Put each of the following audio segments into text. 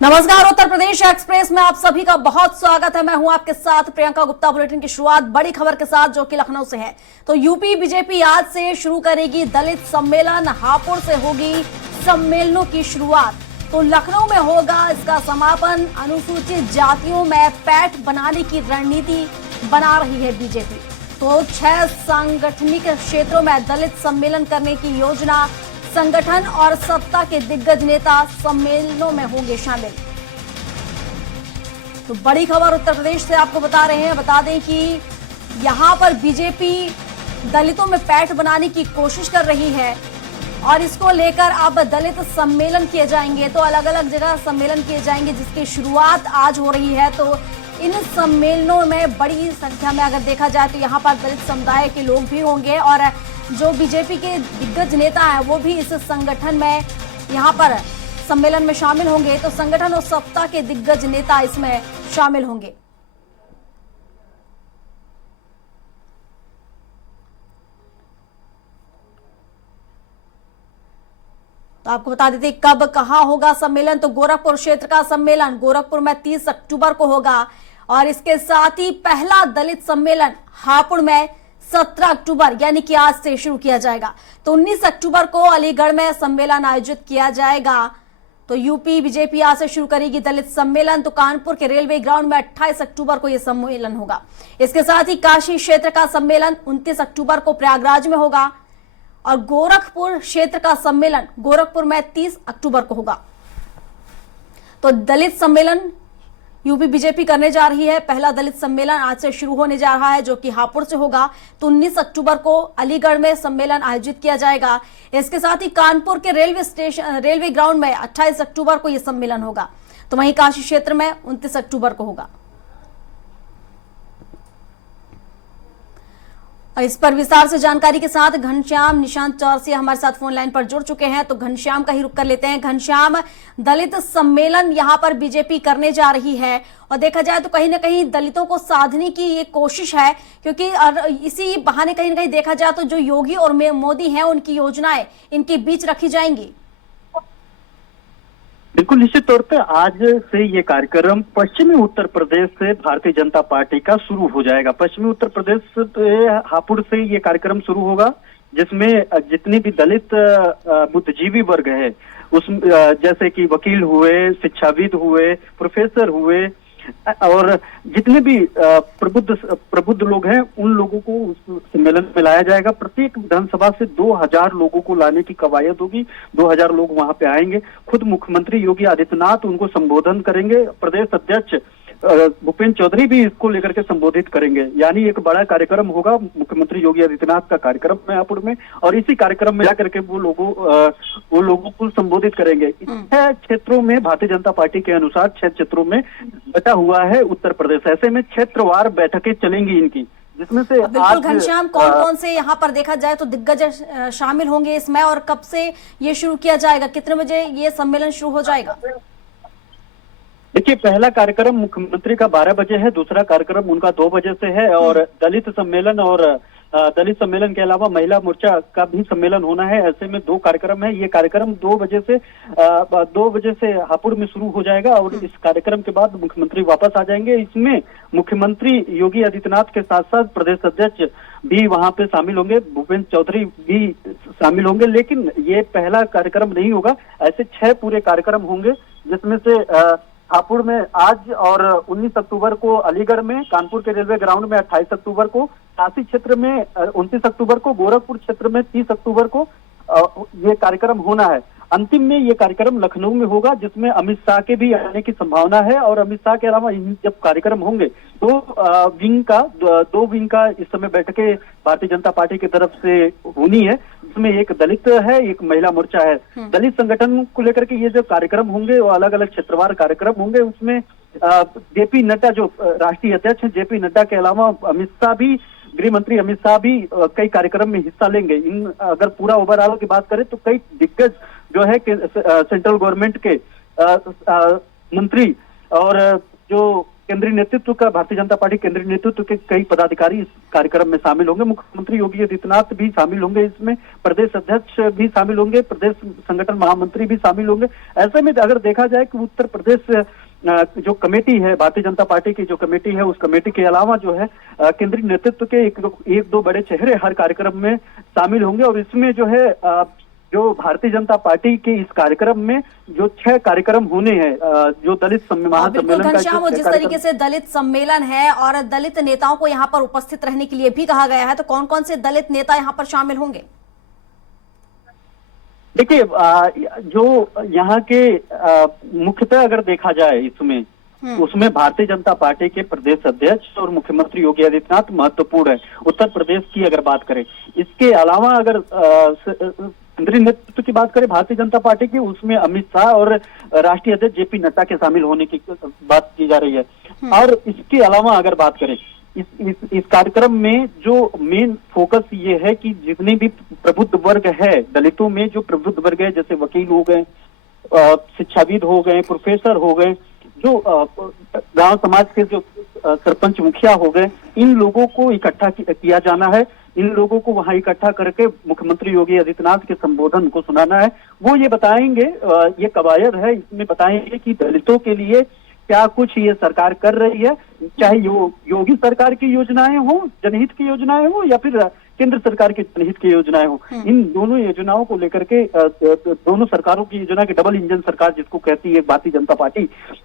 नमस्कार, उत्तर प्रदेश एक्सप्रेस में आप सभी का बहुत स्वागत है। मैं हूं आपके साथ प्रियंका गुप्ता। बुलेटिन की शुरुआत बड़ी खबर के साथ जो कि लखनऊ से है। तो यूपी बीजेपी आज से शुरू करेगी दलित सम्मेलन। हापुड़ से होगी सम्मेलनों की शुरुआत। तो लखनऊ में होगा इसका समापन। अनुसूचित जातियों में पैठ बनाने की रणनीति बना रही है बीजेपी। तो 6 सांगठनिक क्षेत्रों में दलित सम्मेलन करने की योजना। संगठन और सत्ता के दिग्गज नेता सम्मेलनों में होंगे शामिल। तो बड़ी खबर उत्तर प्रदेश से आपको बता रहे हैं। बता दें कि यहां पर बीजेपी दलितों में पैठ बनाने की कोशिश कर रही है और इसको लेकर अब दलित सम्मेलन किए जाएंगे। तो अलग अलग जगह सम्मेलन किए जाएंगे जिसकी शुरुआत आज हो रही है। तो इन सम्मेलनों में बड़ी संख्या में अगर देखा जाए तो यहाँ पर दलित समुदाय के लोग भी होंगे और जो बीजेपी के दिग्गज नेता हैं वो भी इस संगठन में यहाँ पर सम्मेलन में शामिल होंगे। तो संगठन और सत्ता के दिग्गज नेता इसमें शामिल होंगे। तो आपको बता देते कब कहां होगा सम्मेलन। तो गोरखपुर क्षेत्र का सम्मेलन गोरखपुर में 30 अक्टूबर को होगा और इसके साथ ही पहला दलित सम्मेलन हापुड़ में 17 अक्टूबर यानी कि आज से शुरू किया जाएगा। तो 19 अक्टूबर को अलीगढ़ में सम्मेलन आयोजित किया जाएगा। तो यूपी बीजेपी आज से शुरू करेगी दलित सम्मेलन। तो कानपुर के रेलवे ग्राउंड में 28 अक्टूबर को यह सम्मेलन होगा। इसके साथ ही काशी क्षेत्र का सम्मेलन 29 अक्टूबर को प्रयागराज में होगा और गोरखपुर क्षेत्र का सम्मेलन गोरखपुर में 30 अक्टूबर को होगा। तो दलित सम्मेलन यूपी बीजेपी करने जा रही है। पहला दलित सम्मेलन आज से शुरू होने जा रहा है जो कि हापुड़ से होगा। तो 19 अक्टूबर को अलीगढ़ में सम्मेलन आयोजित किया जाएगा। इसके साथ ही कानपुर के रेलवे ग्राउंड में 28 अक्टूबर को यह सम्मेलन होगा। तो वहीं काशी क्षेत्र में 29 अक्टूबर को होगा। और इस पर विस्तार से जानकारी के साथ घनश्याम निशांत चौरसिया हमारे साथ फोन लाइन पर जुड़ चुके हैं। तो घनश्याम का ही रुख कर लेते हैं। घनश्याम, दलित सम्मेलन यहां पर बीजेपी करने जा रही है और देखा जाए तो कहीं ना कहीं दलितों को साधने की ये कोशिश है, क्योंकि इसी बहाने कहीं ना कहीं देखा जाए तो जो योगी और मोदी हैं उनकी योजनाएं इनके बीच रखी जाएंगी। बिल्कुल निश्चित तौर पे आज से ये कार्यक्रम पश्चिमी उत्तर प्रदेश से भारतीय जनता पार्टी का शुरू हो जाएगा। पश्चिमी उत्तर प्रदेश से हापुड़ से ये कार्यक्रम शुरू होगा जिसमें जितने भी दलित बुद्धिजीवी वर्ग है उस जैसे कि वकील हुए, शिक्षाविद हुए, प्रोफेसर हुए और जितने भी प्रबुद्ध लोग हैं उन लोगों को उस सम्मेलन में लाया जाएगा। प्रत्येक विधानसभा से 2000 लोगों को लाने की कवायद होगी। 2000 लोग वहां पे आएंगे। खुद मुख्यमंत्री योगी आदित्यनाथ उनको संबोधन करेंगे। प्रदेश अध्यक्ष भूपेंद्र चौधरी भी इसको लेकर के संबोधित करेंगे। यानी एक बड़ा कार्यक्रम होगा मुख्यमंत्री योगी आदित्यनाथ का कार्यक्रम है हापुड़ में और इसी कार्यक्रम में जाकर के वो लोगों को संबोधित करेंगे। 6 क्षेत्रों में भारतीय जनता पार्टी के अनुसार 6 क्षेत्रों में बटा हुआ है उत्तर प्रदेश। ऐसे में क्षेत्रवार बैठकें चलेंगी इनकी, जिसमें से बिल्कुल घनश्याम, कौन कौन से यहाँ पर देखा जाए तो दिग्गज शामिल होंगे इसमें और कब से ये शुरू किया जाएगा, कितने बजे ये सम्मेलन शुरू हो जाएगा? देखिए, पहला कार्यक्रम मुख्यमंत्री का 12 बजे है, दूसरा कार्यक्रम उनका 2 बजे से है और दलित सम्मेलन के अलावा महिला मोर्चा का भी सम्मेलन होना है। ऐसे में 2 कार्यक्रम है। ये कार्यक्रम 2 बजे से हापुड़ में शुरू हो जाएगा और इस कार्यक्रम के बाद मुख्यमंत्री वापस आ जाएंगे। इसमें मुख्यमंत्री योगी आदित्यनाथ के साथ साथ प्रदेश अध्यक्ष भी वहां पे शामिल होंगे, भूपेंद्र चौधरी भी शामिल होंगे। लेकिन ये पहला कार्यक्रम नहीं होगा, ऐसे 6 पूरे कार्यक्रम होंगे जिसमें से हापुड़ में आज और 19 अक्टूबर को अलीगढ़ में, कानपुर के रेलवे ग्राउंड में 28 अक्टूबर को, काशी क्षेत्र में 29 अक्टूबर को, गोरखपुर क्षेत्र में 30 अक्टूबर को ये कार्यक्रम होना है। अंतिम में ये कार्यक्रम लखनऊ में होगा जिसमें अमित शाह के भी आने की संभावना है और अमित शाह के अलावा जब कार्यक्रम होंगे तो 2 विंग का इस समय बैठकें भारतीय जनता पार्टी की तरफ से होनी है, जिसमें एक दलित है, एक महिला मोर्चा है। दलित संगठन को लेकर के ये जो कार्यक्रम होंगे वो अलग अलग क्षेत्रवार कार्यक्रम होंगे। उसमें जेपी नड्डा जो राष्ट्रीय अध्यक्ष है, जेपी नड्डा के अलावा अमित शाह भी, गृह मंत्री अमित शाह भी कई कार्यक्रम में हिस्सा लेंगे। इन अगर पूरा ओवरऑल की बात करें तो कई दिग्गज जो है सेंट्रल गवर्नमेंट के मंत्री और जो केंद्रीय नेतृत्व का, भारतीय जनता पार्टी केंद्रीय नेतृत्व के कई पदाधिकारी इस कार्यक्रम में शामिल होंगे। मुख्यमंत्री योगी आदित्यनाथ भी शामिल होंगे, इसमें प्रदेश अध्यक्ष भी शामिल होंगे, प्रदेश संगठन महामंत्री भी शामिल होंगे। ऐसे में अगर देखा जाए कि उत्तर प्रदेश जो कमेटी है, भारतीय जनता पार्टी की जो कमेटी है, उस कमेटी के अलावा जो है केंद्रीय नेतृत्व के एक दो बड़े चेहरे हर कार्यक्रम में शामिल होंगे। और इसमें जो है जो भारतीय जनता पार्टी के इस कार्यक्रम में जो 6 कार्यक्रम होने हैं, जो दलित महासम्मेलन का घनश्याम, जिस तरीके से दलित सम्मेलन है और दलित नेताओं को यहाँ पर उपस्थित रहने के लिए भी कहा गया है, तो कौन कौन से दलित नेता यहाँ पर शामिल होंगे? देखिए, जो यहाँ के मुख्यतः अगर देखा जाए इसमें, उसमें भारतीय जनता पार्टी के प्रदेश अध्यक्ष और मुख्यमंत्री योगी आदित्यनाथ महत्वपूर्ण है। उत्तर प्रदेश की अगर बात करें, इसके अलावा अगर केंद्रीय नेतृत्व की बात करें भारतीय जनता पार्टी की, उसमें अमित शाह और राष्ट्रीय अध्यक्ष जेपी नड्डा के शामिल होने की बात की जा रही है। और इसके अलावा अगर बात करें इस कार्यक्रम में जो मेन फोकस ये है कि जितने भी प्रबुद्ध वर्ग है, दलितों में जो प्रबुद्ध वर्ग है, जैसे वकील हो गए, शिक्षाविद हो गए, प्रोफेसर हो गए, जो गांव समाज के जो सरपंच मुखिया हो गए, इन लोगों को इकट्ठा किया जाना है। इन लोगों को वहां इकट्ठा करके मुख्यमंत्री योगी आदित्यनाथ के संबोधन को सुनाना है। वो ये बताएंगे, ये कवायद है, इसमें बताएंगे कि दलितों के लिए क्या कुछ ये सरकार कर रही है, चाहे योगी सरकार की योजनाएं हो, जनहित की योजनाएं हो, या फिर केंद्र सरकार की जनहित की योजनाएं हो। इन दोनों योजनाओं को लेकर के दोनों सरकारों की योजना की डबल इंजन सरकार जिसको कहती है भारतीय जनता पार्टी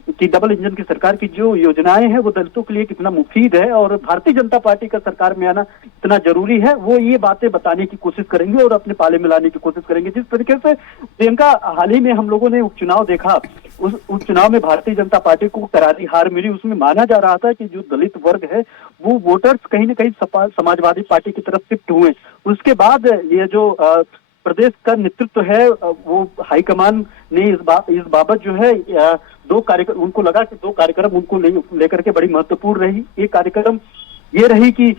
की, डबल इंजन की सरकार की जो योजनाएं हैं वो दलितों के लिए कितना मुफीद है और भारतीय जनता पार्टी का सरकार में आना इतना जरूरी है, वो ये बातें बताने की कोशिश करेंगे और अपने पाले में लाने की कोशिश करेंगे। जिस तरीके से प्रियंका, हाल ही में हम लोगों ने उपचुनाव देखा, उस उपचुनाव में भारतीय जनता पार्टी को करारी हार मिली। उसमें माना जा रहा था कि जो दलित वर्ग है वो वोटर्स कहीं ना कहीं समाजवादी पार्टी की तरफ शिफ्ट हुए। उसके बाद ये जो प्रदेश का नेतृत्व है, वो हाईकमान ने इस बाबत जो है दो कार्यक्रम, उनको लगा कि 2 कार्यक्रम उनको लेकर के बड़ी महत्वपूर्ण रही। एक कार्यक्रम ये रही कि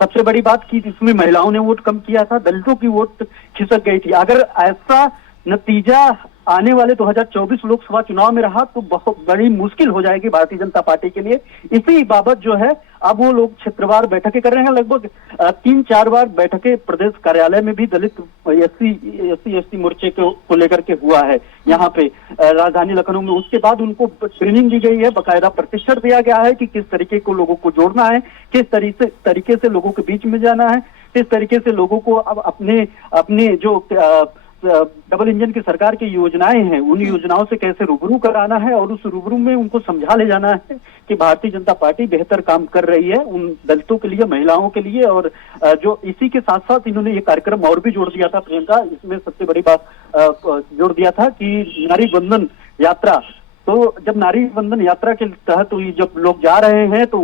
सबसे बड़ी बात की इसमें महिलाओं ने वोट कम किया था, दलितों की वोट खिसक गई थी। अगर ऐसा नतीजा आने वाले 2024 लोकसभा चुनाव में रहा तो बहुत बड़ी मुश्किल हो जाएगी भारतीय जनता पार्टी के लिए। इसी बाबत जो है अब वो लोग क्षेत्रवार बैठकें कर रहे हैं। लगभग 3-4 बार बैठकें प्रदेश कार्यालय में भी दलित एससी मोर्चे को लेकर के हुआ है यहाँ पे राजधानी लखनऊ में। उसके बाद उनको ट्रेनिंग दी गई है, बाकायदा प्रशिक्षण दिया गया है कि किस तरीके को लोगों को जोड़ना है, किस तरीके से लोगों के बीच में जाना है, किस तरीके से लोगों को अब अपने जो डबल इंजन की सरकार की योजनाएं हैं उन योजनाओं से कैसे रूबरू कराना है और उस रूबरू में उनको समझा ले जाना है कि भारतीय जनता पार्टी बेहतर काम कर रही है उन दलितों के लिए, महिलाओं के लिए। और जो इसी के साथ साथ इन्होंने ये कार्यक्रम और भी जोड़ दिया था प्रियंका, इसमें सबसे बड़ी बात जोड़ दिया था कि नारी बंधन यात्रा। तो जब नारी बंधन यात्रा के तहत जब लोग जा रहे हैं तो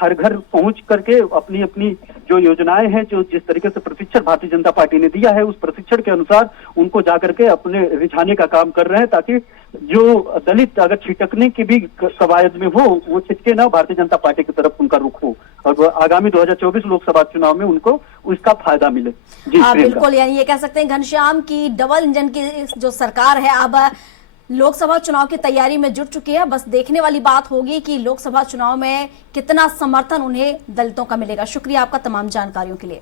हर घर पहुंच करके अपनी अपनी जो योजनाएं हैं, जो जिस तरीके से प्रशिक्षण भारतीय जनता पार्टी ने दिया है, उस प्रशिक्षण के अनुसार उनको जाकर के अपने रिझाने का काम कर रहे हैं, ताकि जो दलित अगर छिटकने की भी कवायद में हो वो छिटके ना, भारतीय जनता पार्टी की तरफ उनका रुख हो और आगामी 2024 लोकसभा चुनाव में उनको उसका फायदा मिले। जी बिल्कुल, यानी ये कह सकते हैं घनश्याम की डबल इंजन की जो सरकार है अब लोकसभा चुनाव की तैयारी में जुट चुकी है। बस देखने वाली बात होगी कि लोकसभा चुनाव में कितना समर्थन उन्हें दलितों का मिलेगा। शुक्रिया आपका तमाम जानकारियों के लिए।